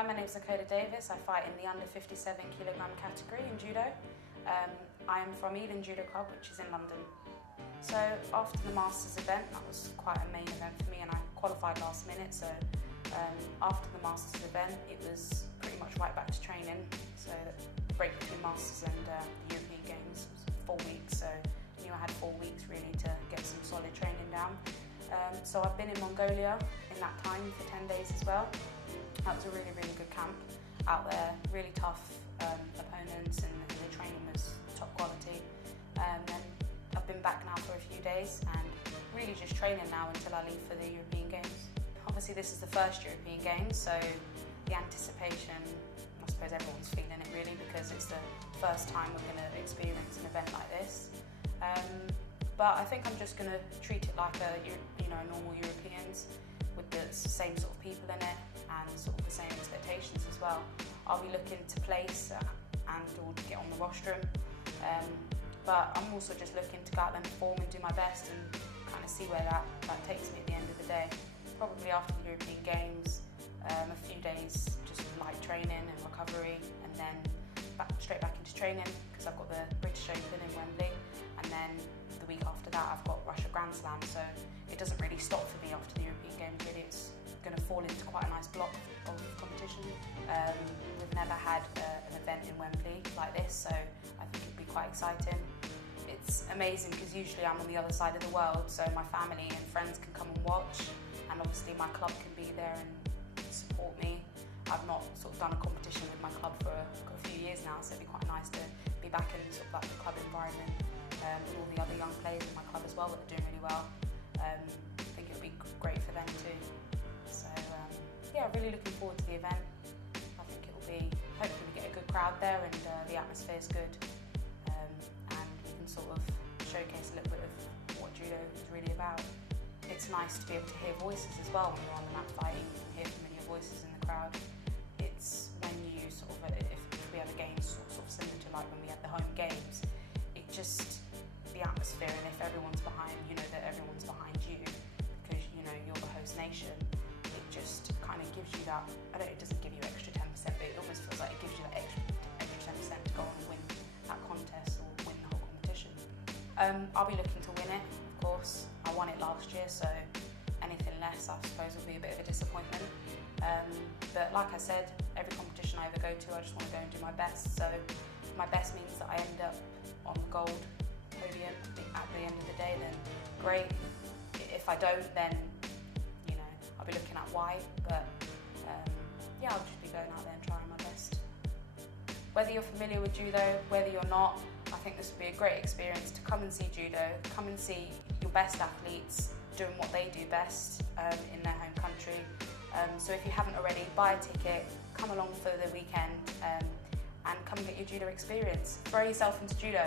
Hi, my name is Nekoda Davis. I fight in the under 57 kilogram category in judo. I am from Ealing Judo Club, which is in London. So after the Masters event, that was quite a main event for me, and I qualified last minute. So after the Masters event, it was pretty much right back to training. So the break between Masters and the European Games was 4 weeks. So I knew I had 4 weeks really to get some solid training down. So I've been in Mongolia in that time for 10 days as well. That was a really, really good camp out there, really tough opponents, and the training was top quality. And I've been back now for a few days and really just training now until I leave for the European Games. Obviously this is the first European Games, so the anticipation, I suppose everyone's feeling it really, because it's the first time we're going to experience an event like this. But I think I'm just going to treat it like a normal Europeans, with the same sort of people in it and sort of the same expectations as well. I'll be looking to place and or to get on the rostrum, but I'm also just looking to go out there and perform and do my best and kind of see where that takes me at the end of the day. Probably after the European Games, a few days just light training and recovery, and then straight back into training, because I've got the British Open in Wembley, and then the week after that I've got Russia Grand Slam, so it doesn't really stop for me after the European Games really. It's going to fall into quite a nice block of competition. We've never had an event in Wembley like this, so I think it'd be quite exciting. It's amazing because usually I'm on the other side of the world, so my family and friends can come and watch, and obviously my club can be there and support me. I've not sort of done a competition with my club for a few years now, so it'd be quite nice to be back in sort of like the club environment with all the other young players in my club as well that are doing really well. I think it would be great for them too. So yeah, really looking forward to the event. I think it will be, hopefully we get a good crowd there and the atmosphere is good, and we can sort of showcase a little bit of what judo is really about. It's nice to be able to hear voices as well when you're on the mat fighting. You can hear familiar voices in the crowd. It's when you sort of, if we have a game sort of similar to like when we had the home games, it just, the atmosphere, and if everyone's behind, you know that everyone's behind you because you know you're the host nation, it just kind of gives you that, I don't know, it doesn't give you extra 10%, but it almost feels like it gives you that extra 10% to go on and win that contest or win the whole competition. I'll be looking to win it, of course. I won it last year, so anything less I suppose will be a bit of a disappointment. But like I said, every competition I ever go to, I just want to go and do my best. So if my best means that I end up on the gold podium at the end of the day, then great. If I don't, then you know I'll be looking at why. But yeah, I'll just be going out there and trying my best. Whether you're familiar with judo, whether you're not, I think this would be a great experience to come and see judo, come and see your best athletes doing what they do best in their home country. So if you haven't already, buy a ticket, come along for the weekend and come and get your judo experience. Throw yourself into judo.